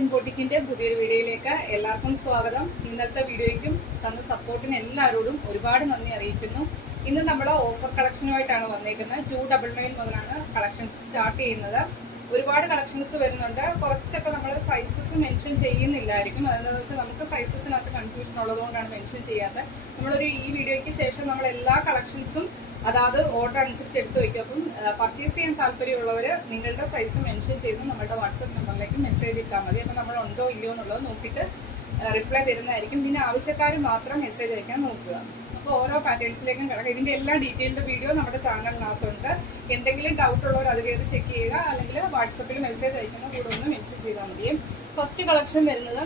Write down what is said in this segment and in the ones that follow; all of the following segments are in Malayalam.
ഷൈൻ ബോട്ടിക്കിന്റെ പുതിയൊരു വീഡിയോയിലേക്ക് എല്ലാവർക്കും സ്വാഗതം. ഇന്നത്തെ വീഡിയോയ്ക്കും തന്ന സപ്പോർട്ടിന് എല്ലാവരോടും ഒരുപാട് നന്ദി അറിയിക്കുന്നു. ഇന്ന് നമ്മൾ ഓഫർ കളക്ഷനുമായിട്ടാണ് വന്നേക്കുന്നത്. 299 മുതലാണ് കളക്ഷൻസ് സ്റ്റാർട്ട് ചെയ്യുന്നത്. ഒരുപാട് കളക്ഷൻസ് വരുന്നുണ്ട്. കുറച്ചൊക്കെ നമ്മൾ സൈസസ് മെൻഷൻ ചെയ്യുന്നില്ലായിരിക്കും. അതെന്താണെന്ന് വെച്ചാൽ നമുക്ക് സൈസസിനകത്ത് കൺഫ്യൂഷൻ ഉള്ളതുകൊണ്ടാണ് മെൻഷൻ ചെയ്യാത്തത്. ഈ വീഡിയോയ്ക്ക് ശേഷം നമ്മൾ എല്ലാ കളക്ഷൻസും അതായത് ഓർഡർ അനുസരിച്ച് എടുത്തു വയ്ക്കും. അപ്പം പർച്ചേസ് ചെയ്യാൻ താല്പര്യമുള്ളവർ നിങ്ങളുടെ സൈസ് മെൻഷൻ ചെയ്ത് നമ്മുടെ വാട്സപ്പ് നമ്പറിലേക്ക് മെസ്സേജ് ഇട്ടാൽ മതി. അപ്പം നമ്മൾ ഉണ്ടോ ഇല്ലയോ എന്നുള്ളത് നോക്കിയിട്ട് റിപ്ലൈ തരുന്നതായിരിക്കും. പിന്നെ ആവശ്യക്കാർ മാത്രം മെസ്സേജ് അയക്കാൻ നോക്കുക. അപ്പോൾ ഓരോ പാറ്റേൺസിലേക്കും കിടക്കുക. ഇതിൻ്റെ എല്ലാ ഡീറ്റെയിൽഡ് വീഡിയോ നമ്മുടെ ചാനലിനകത്തുണ്ട്. എന്തെങ്കിലും ഡൗട്ട് ഉള്ളവർ അത് കയറി ചെക്ക് ചെയ്യുക, അല്ലെങ്കിൽ വാട്സപ്പിൽ മെസ്സേജ് അയക്കുന്ന കൂടെ ഒന്ന് മെൻഷൻ ചെയ്താൽ മതി. ഫസ്റ്റ് കളക്ഷൻ വരുന്നത്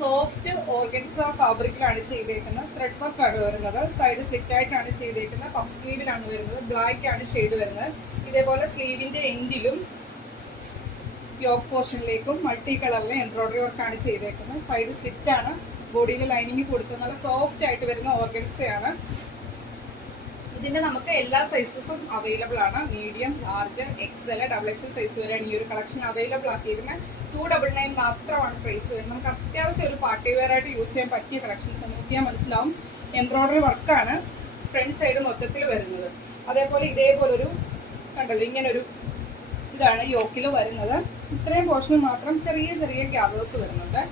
സോഫ്റ്റ് ഓർഗൻസ ഫാബ്രിക്കിലാണ് ചെയ്തേക്കുന്നത്. ത്രെഡ് വർക്ക് ആണ് വരുന്നത്. സൈഡ് സ്ലിറ്റ് ആയിട്ടാണ് ചെയ്തേക്കുന്നത്. പഫ് സ്ലീവിലാണ് വരുന്നത്. ബ്ലാക്ക് ആണ് ഷെയ്ഡ് വരുന്നത്. ഇതേപോലെ സ്ലീവിന്റെ എൻഡിലും യോക്ക് പോർഷനിലേക്കും മൾട്ടി കളറിലെ എംബ്രോയിഡറി വർക്കാണ് ചെയ്തേക്കുന്നത്. സൈഡ് സ്ലിറ്റ് ആണ്. ബോഡിയിൽ ലൈനിങ് കൊടുത്ത് നല്ല സോഫ്റ്റ് ആയിട്ട് വരുന്ന ഓർഗൻസയാണ്. ഇതിന്റെ നമുക്ക് എല്ലാ സൈസസും അവൈലബിൾ ആണ്. Medium, large, XL, XXL size വരെയാണ് ഈ ഒരു കളക്ഷൻ അവൈലബിൾ ആക്കിയിരുന്നത്. 299 മാത്രമാണ് പ്രൈസ് വരുന്നത്. നമുക്ക് അത്യാവശ്യം ഒരു പാർട്ടി വെയർ ആയിട്ട് യൂസ് ചെയ്യാൻ പറ്റിയ കളക്ഷൻസ് നോക്കിയാൽ മനസ്സിലാവും. എംബ്രോയിഡറി വർക്കാണ് ഫ്രണ്ട് സൈഡ് മൊത്തത്തിൽ വരുന്നത്. അതേപോലെ ഇതേപോലൊരു കണ്ടല്ലോ, ഇങ്ങനൊരു ഇതാണ് യോക്കിൽ വരുന്നത്. ഇത്രയും പോർഷനിൽ മാത്രം ചെറിയ ചെറിയ ഗ്യാദേഴ്സ് വരുന്നുണ്ട്.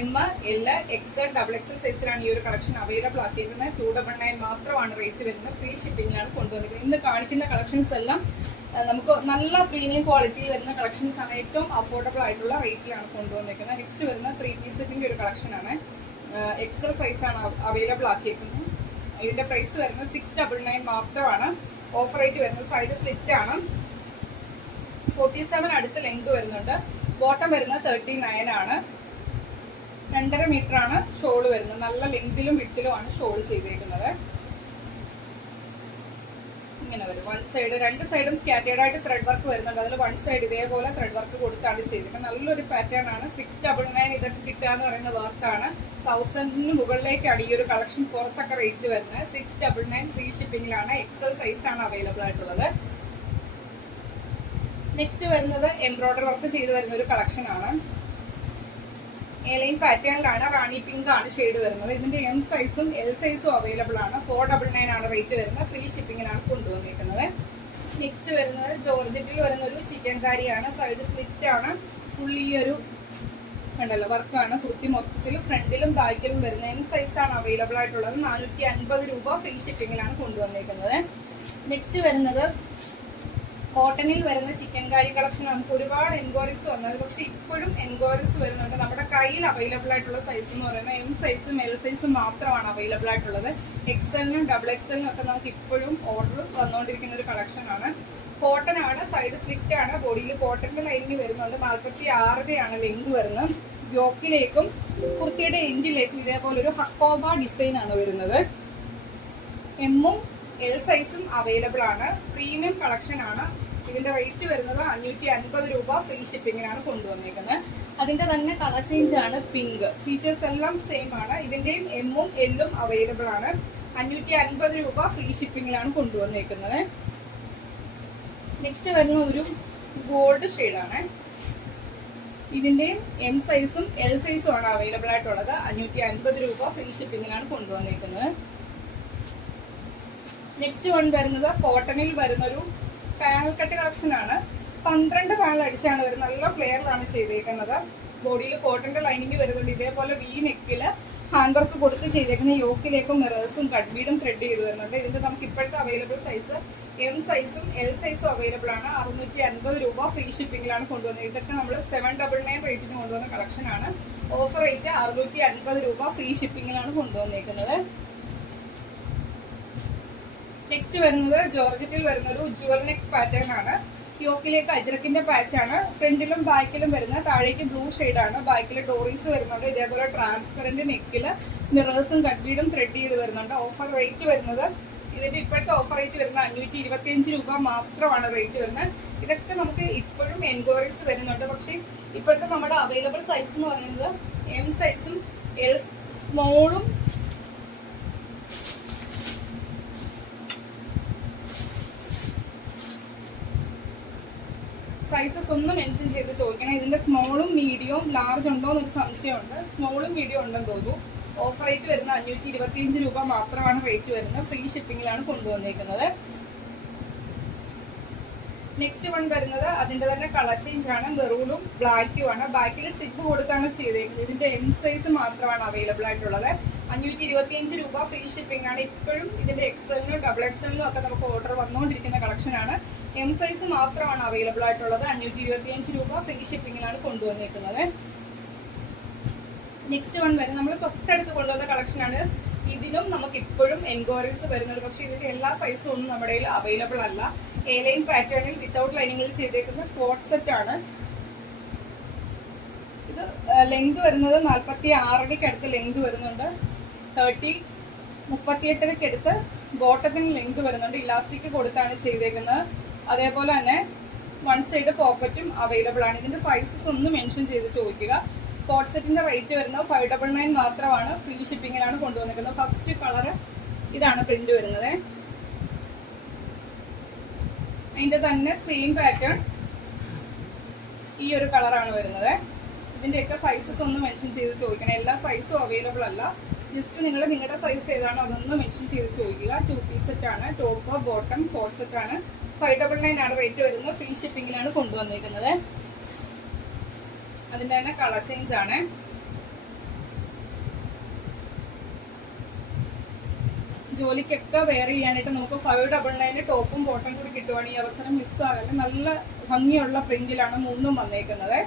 M, L, XL, XXL സൈസിലാണ് ഈ ഒരു കളക്ഷൻ അവൈലബിൾ ആക്കിയിരിക്കുന്നത്. 299 മാത്രമാണ് റേറ്റ് വരുന്നത്. ഫ്രീ ഷിപ്പിംഗിലാണ് കൊണ്ടുവന്നിരിക്കുന്നത്. ഇന്ന് കാണിക്കുന്ന കളക്ഷൻസ് എല്ലാം നമുക്ക് നല്ല പ്രീമിയം ക്വാളിറ്റിയിൽ വരുന്ന കളക്ഷൻസ് ആണ്. ഏറ്റവും അഫോർഡബിൾ ആയിട്ടുള്ള റേറ്റിലാണ് കൊണ്ടുവന്നിരിക്കുന്നത്. നെക്സ്റ്റ് വരുന്ന 3 പീസ് സെറ്റിന്റെ ഒരു കളക്ഷനാണ്. XL സൈസാണ് അവൈലബിൾ ആക്കിയിരിക്കുന്നത്. ഇതിന്റെ പ്രൈസ് വരുന്നത് 699 മാത്രമാണ്. ഓഫർ റേറ്റ് വരുന്നത്. സൈഡ് സ്ലിറ്റ് ആണ്. 47 അടുത്ത് ലെങ്ത് വരുന്നുണ്ട്. ബോട്ടം വരുന്നത് 39 ആണ്. 2.5 മീറ്റർ ആണ് ഷോള് വരുന്നത്. നല്ല ലെങ്തിലും വിട്ടിലുമാണ് ഷോള് ചെയ്തേക്കുന്നത്. ഇങ്ങനെ വരും. വൺ സൈഡ്, രണ്ട് സൈഡും സ്കാറ്റേർഡ് ആയിട്ട് ത്രെഡ് വർക്ക് വരുന്നുണ്ട്. അതിൽ വൺ സൈഡ് ഇതേപോലെ ത്രെഡ് വർക്ക് കൊടുത്താണ് ചെയ്തിരിക്കുന്നത്. നല്ലൊരു പാറ്റേൺ ആണ്. 699 ഇതൊക്കെ കിട്ടുക എന്ന് പറയുന്ന വർക്കാണ്. 1000 മുകളിലേക്കാണ് ഈ ഒരു കളക്ഷൻ പുറത്തൊക്കെ റേറ്റ് വരുന്നത്. 699 ഫ്രീ ഷിപ്പിംഗിലാണ്. XL സൈസാണ് അവൈലബിൾ ആയിട്ടുള്ളത്. നെക്സ്റ്റ് വരുന്നത് എംബ്രോയിഡറി വർക്ക് ചെയ്ത് വരുന്ന ഒരു കളക്ഷൻ ആണ്. എലൈൻ പാറ്റേണിലാണ്. റാണി പിങ്ക് ആണ് ഷെയ്ഡ് വരുന്നത്. ഇതിന്റെ M സൈസും L സൈസും അവൈലബിൾ ആണ്. 499 ആണ് റേറ്റ് വരുന്നത്. ഫ്രീ ഷിപ്പിംഗിലാണ് കൊണ്ടുവന്നിരിക്കുന്നത്. നെക്സ്റ്റ് വരുന്നത് ജോർജറ്റിൽ വരുന്ന ഒരു ചിക്കൻ കാരിയാണ്. സൈഡ് സ്ലിറ്റ് ആണ്. ഫുൾ ഈ ഒരു കണ്ടല്ലോ വർക്കാണ്. കുർത്തി മൊത്തത്തിൽ ഫ്രണ്ടിലും ബാക്കിലും വരുന്ന M സൈസാണ് അവൈലബിൾ ആയിട്ടുള്ളത്. 450 രൂപ ഫ്രീ ഷിപ്പിംഗിലാണ് കൊണ്ടുവന്നിരിക്കുന്നത്. നെക്സ്റ്റ് വരുന്നത് കോട്ടണിൽ വരുന്ന ചിക്കൻ കാരി കളക്ഷൻ. നമുക്ക് ഒരുപാട് എൻക്വയറീസ് വന്നത്, പക്ഷെ ഇപ്പോഴും എൻക്വയറീസ് വരുന്നുണ്ട്. നമ്മുടെ കയ്യിൽ അവൈലബിൾ ആയിട്ടുള്ള സൈസ് എന്ന് പറയുന്നത് M സൈസും L സൈസും മാത്രമാണ് അവൈലബിൾ ആയിട്ടുള്ളത്. XL-നും XXL-നും ഒക്കെ നമുക്ക് ഇപ്പോഴും ഓർഡർ വന്നുകൊണ്ടിരിക്കുന്ന ഒരു കളക്ഷൻ ആണ്. കോട്ടൺ ആണ്. സൈഡ് സ്ലിറ്റ് ആണ്. ബോഡിയിൽ കോട്ടന്റെ ലൈനിങ് വരുന്നുണ്ട്. 46 ലെങ്ത് വരുന്നത്. യോക്കിലേക്കും കുർത്തിയുടെ എൻഡിലേക്കും ഇതേപോലെ ഒരു ഹക്കോബ ഡിസൈൻ ആണ് വരുന്നത്. M-ഉം L സൈസും അവൈലബിൾ ആണ്. പ്രീമിയം കളക്ഷൻ ആണ്. ഇതിന്റെ റേറ്റ് വരുന്നത് 550 രൂപ ഫ്രീ ഷിപ്പിംഗിനാണ് കൊണ്ടുവന്നിരിക്കുന്നത്. അതിന്റെ തന്നെ കളർ ചേഞ്ച് ആണ് പിങ്ക്. ഫീച്ചേഴ്സ് എല്ലാം സെയിം ആണ്. ഇതിന്റെയും M-ഉം L-ഉം അവൈലബിൾ ആണ്. 550 രൂപ ഫ്രീ ഷിപ്പിംഗിലാണ് കൊണ്ടുവന്നിരിക്കുന്നത്. നെക്സ്റ്റ് വരുന്ന ഒരു ഗോൾഡ് ഷെയ്ഡാണ്. ഇതിന്റെയും M സൈസും L സൈസും ആണ് അവൈലബിൾ ആയിട്ടുള്ളത്. 550 രൂപ ഫ്രീ ഷിപ്പിംഗിലാണ് കൊണ്ടുവന്നിരിക്കുന്നത്. നെക്സ്റ്റ് വൺ വരുന്നത് കോട്ടണിൽ വരുന്നൊരു പാനൽ കട്ട് കളക്ഷൻ ആണ്. 12 പാനൽ അടിച്ചാണ് വരുന്നത്. നല്ല ഫ്ലെയറിലാണ് ചെയ്തേക്കുന്നത്. ബോഡിയിൽ കോട്ടന്റെ ലൈനിങ് വരുന്നുണ്ട്. ഇതേപോലെ V നെക്കില് ഹാൻഡ് വർക്ക് കൊടുത്ത് ചെയ്തേക്കുന്ന യോക്കിലേക്കും മിറേഴ്സും കട്ട്ബീഡും ത്രെഡ് ചെയ്ത് വരുന്നുണ്ട്. ഇതിന്റെ നമുക്ക് ഇപ്പോഴത്തെ അവൈലബിൾ സൈസ് M സൈസും L സൈസും അവൈലബിൾ ആണ്. 650 രൂപ ഫ്രീ ഷിപ്പിംഗിലാണ് കൊണ്ടുവന്നത്. ഇതൊക്കെ നമ്മൾ 799 റേറ്റിന് കൊണ്ടുവന്ന കളക്ഷൻ ആണ്. ഓഫർ റേറ്റ് 650 രൂപ ഫ്രീ ഷിപ്പിംഗിലാണ് കൊണ്ടുവന്നേക്കുന്നത്. നെക്സ്റ്റ് വരുന്നത് ജോർജറ്റിൽ വരുന്ന ഒരു ജുവൽ നെക്ക് പാറ്റേൺ ആണ്. യോക്കിലേക്ക് അജ്രക്കിന്റെ പാച്ച് ആണ്. ഫ്രണ്ടിലും ബാക്കിലും വരുന്ന താഴേക്ക് ബ്ലൂ ഷെയ്ഡാണ്. ബാക്കിൽ ഡോറീസ് വരുന്നുണ്ട്. ഇതേപോലെ ട്രാൻസ്പെറന്റ് നെക്കിൽ മിറേഴ്സും കട്ട്ബീഡും ത്രെഡ് ചെയ്ത് വരുന്നുണ്ട്. ഓഫർ റേറ്റ് വരുന്നത് ഇതിന്റെ ഇപ്പോഴത്തെ ഓഫർ റേറ്റ് വരുന്നത് 525 രൂപ മാത്രമാണ് റേറ്റ് വരുന്നത്. ഇതൊക്കെ നമുക്ക് ഇപ്പോഴും എൻക്വയറീസ് വരുന്നുണ്ട്. പക്ഷേ ഇപ്പോഴത്തെ നമ്മുടെ അവൈലബിൾ സൈസ് എന്ന് പറയുന്നത് M സൈസും L സ്മോളും സൈസസ് ഒന്ന് മെൻഷൻ ചെയ്ത് ചോദിക്കണം. ഇതിന്റെ സ്മോളും മീഡിയവും ലാർജ് ഉണ്ടോ എന്നൊരു സംശയമുണ്ട്. സ്മോളും മീഡിയം ഉണ്ടെന്ന് തോന്നുന്നു. ഓഫർ റേറ്റ് വരുന്ന 525 രൂപ മാത്രമാണ് റേറ്റ് വരുന്നത്. ഫ്രീ ഷിപ്പിങ്ങിലാണ് കൊണ്ടുവന്നിരിക്കുന്നത്. നെക്സ്റ്റ് വൺ വരുന്നത് അതിന്റെ തന്നെ കളർ ചേഞ്ച് ആണ്. മെറൂണും ബ്ലാക്കും ആണ്. ബാക്കിൽ സിപ്പ് കൊടുത്താണ് ചെയ്തേക്കുന്നത്. ഇതിന്റെ എം സൈസ് മാത്രമാണ് അവൈലബിൾ ആയിട്ടുള്ളത്. 525 രൂപ ഫ്രീ ഷിപ്പിംഗ് ആണ്. ഇപ്പോഴും ഇതിന്റെ എക്സലിനും ഡബിൾ എക്സലിനും ഒക്കെ നമുക്ക് ഓർഡർ വന്നുകൊണ്ടിരിക്കുന്ന കളക്ഷൻ ആണ്. എം സൈസ് മാത്രമാണ് അവൈലബിൾ ആയിട്ടുള്ളത്. 525 രൂപ ഫ്രീ ഷിപ്പിംഗിലാണ് കൊണ്ടുവന്നിരിക്കുന്നത്. നെക്സ്റ്റ് വൺ വരെ നമ്മൾ തൊട്ടടുത്ത് കൊണ്ടുവന്ന കളക്ഷൻ ആണ്. ഇതിലും നമുക്ക് ഇപ്പോഴും എൻക്വയറീസ് വരുന്നുണ്ട്. പക്ഷേ ഇതിന്റെ എല്ലാ സൈസും ഒന്നും നമ്മുടെ കയ്യിൽ അവൈലബിൾ അല്ല. എ ലൈൻ പാറ്റേണിൽ വിത്തൗട്ട് ലൈനിങ്ങിൽ ചെയ്തേക്കുന്ന കോട്ട് സെറ്റ് ആണ്. ഇത് ലെങ്ത് വരുന്നത് 46 അടുത്ത് ലെങ്ത് വരുന്നുണ്ട്. 38 അടുത്ത് ബോട്ടത്തിന് ലെങ്ത് വരുന്നുണ്ട്. ഇലാസ്റ്റിക് കൊടുത്താണ് ചെയ്തേക്കുന്നത്. അതേപോലെ തന്നെ വൺ സൈഡ് പോക്കറ്റും അവൈലബിൾ ആണ്. ഇതിന്റെ സൈസസ് ഒന്ന് മെൻഷൻ ചെയ്ത് ചോദിക്കുക. കോട്ട് സെറ്റിന്റെ റേറ്റ് വരുന്നത് 599 മാത്രമാണ്. ഫ്രീ ഷിപ്പിങ്ങിലാണ് കൊണ്ടുവന്നിരിക്കുന്നത്. ഫസ്റ്റ് കളർ ഇതാണ് പ്രിന്റ് വരുന്നത്. അതിന്റെ തന്നെ സെയിം പാറ്റേൺ ഈ ഒരു കളറാണ് വരുന്നത്. ഇതിന്റെയൊക്കെ സൈസസ് ഒന്ന് മെൻഷൻ ചെയ്ത് ചോദിക്കണം. എല്ലാ സൈസും അവൈലബിൾ അല്ല. ജസ്റ്റ് നിങ്ങൾ നിങ്ങളുടെ സൈസ് ഏതാണോ അതൊന്ന് മെൻഷൻ ചെയ്ത് ചോദിക്കുക. 2 പീസ് സെറ്റ് ആണ്. ടോപ്പ് ബോട്ടം കോട്ട് സെറ്റ് ആണ്. 599 ആണ് റേറ്റ് വരുന്നത്. ഫ്രീ ഷിപ്പിങ്ങിലാണ് കൊണ്ടുവന്നിരിക്കുന്നത്. അതിന്റെ തന്നെ കളർ ചേഞ്ച് ആണ്. ജോലിക്കൊക്കെ വെയർ ചെയ്യാനായിട്ട് നമുക്ക് 599 ടോപ്പും ബോട്ടം കൂടി കിട്ടുവാണ്. ഈ അവസരം മിസ്സാകല്ല. നല്ല ഭംഗിയുള്ള പ്രിന്റിലാണ് മൂന്നും വന്നേക്കുന്നത്.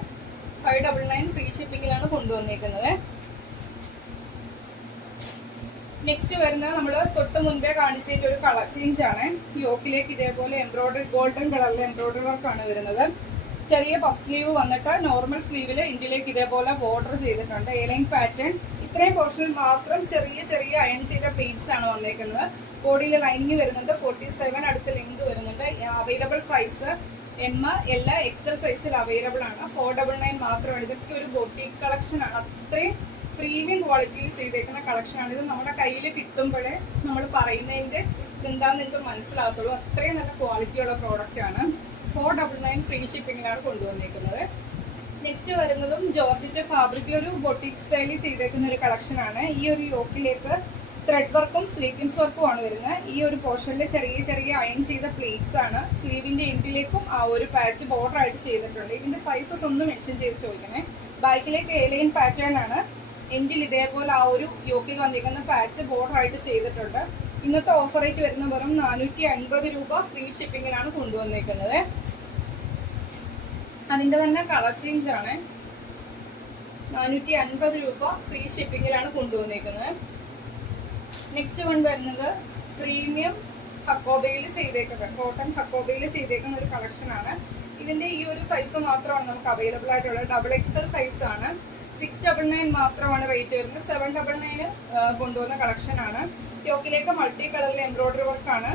599 ഫ്രീ ഷിപ്പിങ്ങിലാണ് കൊണ്ടുവന്നേക്കുന്നത്. നെക്സ്റ്റ് വരുന്നത് നമ്മൾ തൊട്ട് മുൻപേ കാണിച്ചിട്ട് ഒരു കളർ ചേഞ്ച് ആണ്. യോക്കിലേക്ക് ഇതേപോലെ എംബ്രോയിഡറി ഗോൾഡൻ കളറിലെ എംബ്രോയിഡറി വർക്കാണ് വരുന്നത്. ചെറിയ പഫ് സ്ലീവ് വന്നിട്ട് നോർമൽ സ്ലീവിൽ ഇന്ത്യയിലേക്ക് ഇതേപോലെ ബോർഡർ ചെയ്തിട്ടുണ്ട്. A line pattern. ഇത്രയും പോർഷനിൽ മാത്രം ചെറിയ ചെറിയ അയൺ ചെയ്ത പ്ലീറ്റ്സ് ആണ് വന്നേക്കുന്നത്. ബോഡിയിൽ ലൈനിങ് വരുന്നുണ്ട്. 47 അടുത്ത് ലെങ്ത് വരുന്നുണ്ട്. Available size M L Excel സൈസിൽ അവൈലബിൾ ആണ്. 499 മാത്രമാണ്. ഇതൊക്കെ ഒരു ബൊട്ടീക്ക് കളക്ഷൻ ആണ്. അത്രയും പ്രീമിയം ക്വാളിറ്റിയിൽ ചെയ്തേക്കുന്ന കളക്ഷൻ ആണ്. ഇത് നമ്മുടെ കയ്യിൽ കിട്ടുമ്പോഴേ നമ്മൾ പറയുന്നതിന്റെ എന്താണെന്ന് നിങ്ങൾക്ക് മനസ്സിലാകത്തുള്ളൂ. അത്രയും നല്ല ക്വാളിറ്റിയുള്ള പ്രോഡക്റ്റ് ആണ്. 499 ഫ്രീ ഷിപ്പിങ്ങിലാണ് കൊണ്ടുവന്നിരിക്കുന്നത്. നെക്സ്റ്റ് വരുന്നതും ജോർജറ്റ് ഫാബ്രിക്കിൽ ഒരു ബൊട്ടിക് സ്റ്റൈലിൽ ചെയ്തേക്കുന്ന ഒരു കളക്ഷൻ ആണ്. ഈ ഒരു യോക്കിലേക്ക് ത്രെഡ് വർക്കും സ്ലീപ്പിൻസ് വർക്കും ആണ് വരുന്നത്. ഈ ഒരു പോർഷനിൽ ചെറിയ ചെറിയ അയൺ ചെയ്ത പ്ലേറ്റ്സ് ആണ്. സ്ലീവിന്റെ എൻഡിലേക്കും ആ ഒരു പാച്ച് ബോർഡർ ആയിട്ട് ചെയ്തിട്ടുണ്ട്. ഇതിന്റെ സൈസസ് ഒന്ന് മെൻഷൻ ചെയ്ത് ചോദിക്കണേ. ബാക്കിലേക്ക് എ ലൈൻ പാറ്റേൺ ആണ്. എൻഡിൽ ഇതേപോലെ ആ ഒരു യോക്കിൽ വന്നിരിക്കുന്ന പാച്ച് ബോർഡർ ആയിട്ട് ചെയ്തിട്ടുണ്ട്. ഇന്നത്തെ ഓഫർ റേറ്റ് വരുന്ന വെറും 450 രൂപ ഫ്രീ ഷിപ്പിങ്ങിലാണ് കൊണ്ടുവന്നിരിക്കുന്നത്. അതിന്റെ തന്നെ കളർ ചേഞ്ച് ആണ്. 450 രൂപ ഫ്രീ ഷിപ്പിങ്ങിലാണ് കൊണ്ടുവന്നിരിക്കുന്നത്. നെക്സ്റ്റ് വൺ വരുന്നത് പ്രീമിയം ഹക്കോബയിൽ ചെയ്തേക്കുന്നത്, കോട്ടൺ ഹക്കോബയിൽ ചെയ്തേക്കുന്ന ഒരു കളക്ഷൻ ആണ്. ഇതിന്റെ ഈ ഒരു സൈസ് മാത്രമാണ് നമുക്ക് അവൈലബിൾ ആയിട്ടുള്ളത്. ഡബിൾ എക്സൽ സൈസ് ആണ്. 699 മാത്രമാണ് റേറ്റ് വരുന്നത്. 799 കൊണ്ടുവന്ന കളക്ഷൻ ആണ്. യോക്കിലേക്ക് മൾട്ടി കളറിൽ എംബ്രോയിഡറി വർക്കാണ്.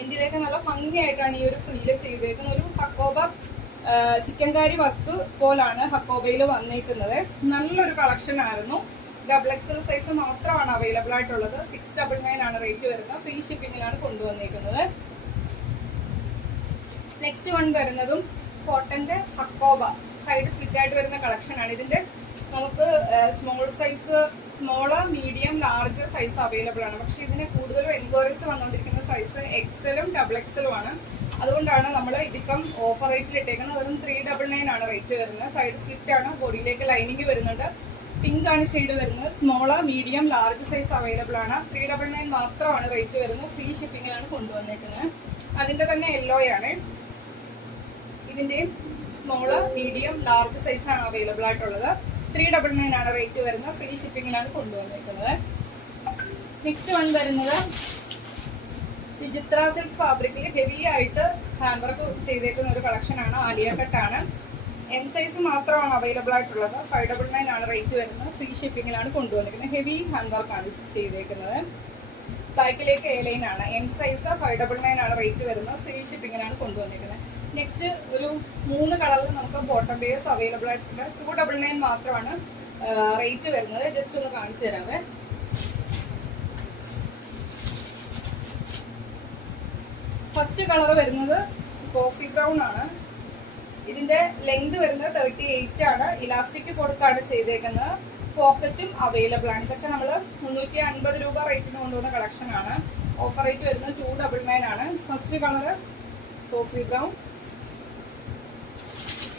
എന്തിലേക്ക് നല്ല ഭംഗിയായിട്ടാണ് ഈ ഒരു ഫ്രില്ല് ചെയ്തേക്കുന്നത്. ഒരു ഹക്കോബ ചിക്കൻ കാരി വർക്ക് പോലാണ് ഹക്കോബയിൽ വന്നേക്കുന്നത്. നല്ലൊരു കളക്ഷൻ ആയിരുന്നു. ഡബിൾ എക്സൽ സൈസ് മാത്രമാണ് അവൈലബിൾ ആയിട്ടുള്ളത്. 699 ആണ് റേറ്റ് വരുന്നത്. ഫ്രീ ഷിപ്പിങ്ങിലാണ് കൊണ്ടുവന്നേക്കുന്നത്. നെക്സ്റ്റ് വൺ വരുന്നതും കോട്ടന്റെ ഹക്കോബ സൈഡ് സ്ലിറ്റ് ആയിട്ട് വരുന്ന കളക്ഷൻ ആണ്. ഇതിന്റെ നമുക്ക് small size, small, medium, large size available ആണ്. പക്ഷെ ഇതിന് കൂടുതലും എൻക്വയറീസ് വന്നുകൊണ്ടിരിക്കുന്ന സൈസ് എക്സലും ഡബിൾ എക്സലും ആണ്. അതുകൊണ്ടാണ് നമ്മൾ ഇതിപ്പം ഓഫർ റേറ്റിൽ ഇട്ടേക്കുന്നത്. വെറും 399 ആണ് റേറ്റ് വരുന്നത്. സൈഡ് സ്ലിറ്റ് ആണ്. ബോഡിയിലേക്ക് ലൈനിങ് വരുന്നുണ്ട്. പിങ്ക് ആണ് ഷെയ്ഡ് വരുന്നത്. Small, medium, large size available ആണ്. 399 മാത്രമാണ് റേറ്റ് വരുന്നത്. ഫ്രീ ഷിപ്പിങ്ങിലാണ് കൊണ്ടുവന്നേക്കുന്നത്. അതിന്റെ തന്നെ യെല്ലോ ആണ്. ഇതിന്റെയും സ്മോള്, മീഡിയം, ലാർജ് സൈസ് ആണ് അവൈലബിൾ ആയിട്ടുള്ളത്. 399 ആണ് റേറ്റ് വരുന്നത്. ഫ്രീ ഷിപ്പിങ്ങിലാണ് കൊണ്ടുവന്നിരിക്കുന്നത്. നെക്സ്റ്റ് വൺ വരുന്നത് വിചിത്ര സിൽക്ക് ഫാബ്രിക്കിൽ ഹെവി ആയിട്ട് ഹാൻഡ് വർക്ക് ചെയ്തേക്കുന്ന ഒരു കളക്ഷൻ ആണ്. ആലിയ കട്ടാണ്. എം സൈസ് മാത്രമാണ് അവൈലബിൾ ആയിട്ടുള്ളത്. 599 ആണ് റേറ്റ് വരുന്നത്. ഫ്രീ ഷിപ്പിങ്ങിലാണ് കൊണ്ടുവന്നിരിക്കുന്നത്. ഹെവി ഹാൻഡ് വർക്ക് ആണ് ചെയ്തേക്കുന്നത്. ബാക്കിലേക്ക് എ ലൈൻ ആണ്. എം സൈസ് 599 ആണ് റേറ്റ് വരുന്നത്. ഫ്രീ ഷിപ്പിങ്ങിലാണ് കൊണ്ടുവന്നിരിക്കുന്നത്. നെക്സ്റ്റ് ഒരു 3 കളറിൽ നമുക്ക് ബോട്ടം ബേസ് അവൈലബിൾ ആയിട്ടുണ്ട്. 299 മാത്രമാണ് റേറ്റ് വരുന്നത്. ജസ്റ്റ് ഒന്ന് കാണിച്ചു തരാവേ. ഫസ്റ്റ് കളർ വരുന്നത് കോഫി ബ്രൗൺ ആണ്. ഇതിന്റെ ലെങ്ത് വരുന്നത് 38 ആണ്. ഇലാസ്റ്റിക് കൊടുത്താണ് ചെയ്തേക്കുന്നത്. പോക്കറ്റും അവൈലബിൾ ആണ്. ഇതൊക്കെ നമ്മൾ 350 രൂപ റേറ്റിന് കൊണ്ടുവന്ന കളക്ഷൻ ആണ്. ഓഫർ റേറ്റ് വരുന്നത് 299 ആണ്. First colour coffee brown,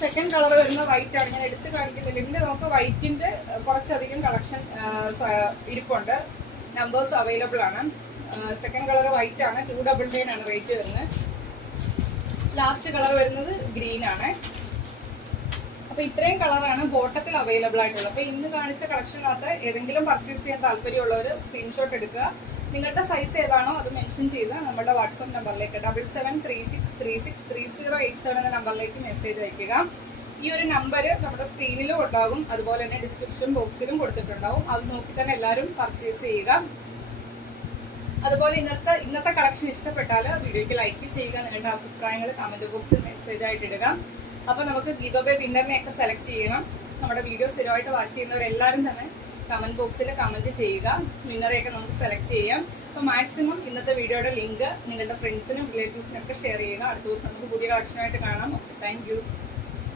second colour വരുന്ന വൈറ്റ് ആണ്. ഞാൻ എടുത്ത് കാണിക്കുന്നില്ല. ഇതിന്റെ നമുക്ക് വൈറ്റിന്റെ കുറച്ചധികം കളക്ഷൻ ഇരിപ്പുണ്ട്. നമ്പേഴ്സ് അവൈലബിൾ ആണ്. സെക്കൻഡ് കളർ വൈറ്റ് ആണ്. 299 ആണ് റേറ്റ് വരുന്നത്. ലാസ്റ്റ് കളർ വരുന്നത് ഗ്രീൻ ആണ്. അപ്പൊ ഇത്രയും കളറാണ് ബോട്ടത്തിൽ അവൈലബിൾ ആയിട്ടുള്ളത്. അപ്പൊ ഇന്ന് കാണിച്ച കളക്ഷനകത്ത് ഏതെങ്കിലും പർച്ചേസ് ചെയ്യാൻ താല്പര്യമുള്ളവർ സ്ക്രീൻഷോട്ട് എടുക്കുക. നിങ്ങളുടെ സൈസ് ഏതാണോ അത് മെൻഷൻ ചെയ്ത് നമ്മുടെ വാട്സ്ആപ്പ് നമ്പറിലേക്ക് 7736363087 എന്ന നമ്പറിലേക്ക് മെസ്സേജ് അയക്കുക. ഈ ഒരു നമ്പർ നമ്മുടെ സ്ക്രീനിലും ഉണ്ടാകും, അതുപോലെ തന്നെ ഡിസ്ക്രിപ്ഷൻ ബോക്സിലും കൊടുത്തിട്ടുണ്ടാവും. അത് നോക്കി തന്നെ എല്ലാവരും പർച്ചേസ് ചെയ്യുക. അതുപോലെ ഇന്നത്തെ കളക്ഷൻ ഇഷ്ടപ്പെട്ടാൽ വീഡിയോയ്ക്ക് ലൈക്ക് ചെയ്യുക. നിങ്ങളുടെ അഭിപ്രായങ്ങൾ കമന്റ് ബോക്സിൽ മെസ്സേജ് ആയിട്ട് ഇടുക. അപ്പോൾ നമുക്ക് ഗിവ് അവേ വിന്നറിനെയൊക്കെ സെലക്ട് ചെയ്യണം. നമ്മുടെ വീഡിയോ സ്ഥിരമായിട്ട് വാച്ച് ചെയ്യുന്നവരെല്ലാവരും തന്നെ കമന്റ് ബോക്സിൽ കമന്റ് ചെയ്യുക. വിന്നറെയൊക്കെ നമുക്ക് സെലക്ട് ചെയ്യാം. അപ്പോൾ മാക്സിമം ഇന്നത്തെ വീഡിയോയുടെ ലിങ്ക് നിങ്ങളുടെ ഫ്രണ്ട്സിനും റിലേറ്റീവ്സിനും ഒക്കെ ഷെയർ ചെയ്യുക. അടുത്ത ദിവസം നമുക്ക് പുതിയ കളക്ഷനായിട്ട് കാണാം. Okay, thank you.